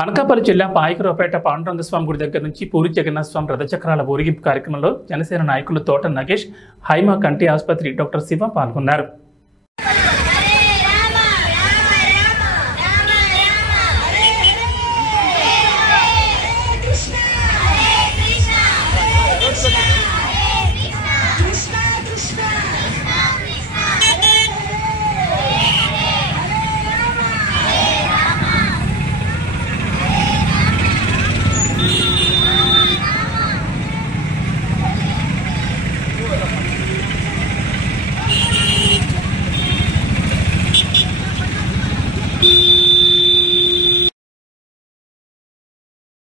అనకాపల్లి జిల్లా పాయకరావుపేట పాండురంగస్వామి గుడి దగ్గర నుంచి పూరి జగన్నాథ స్వామి రథచక్రాల ఊరేగింపు కార్యక్రమంలో జనసేన నాయకులు తోట నగేష్, హైమా కంటి ఆసుపత్రి డాక్టర్ శివ పాల్గొన్నారు.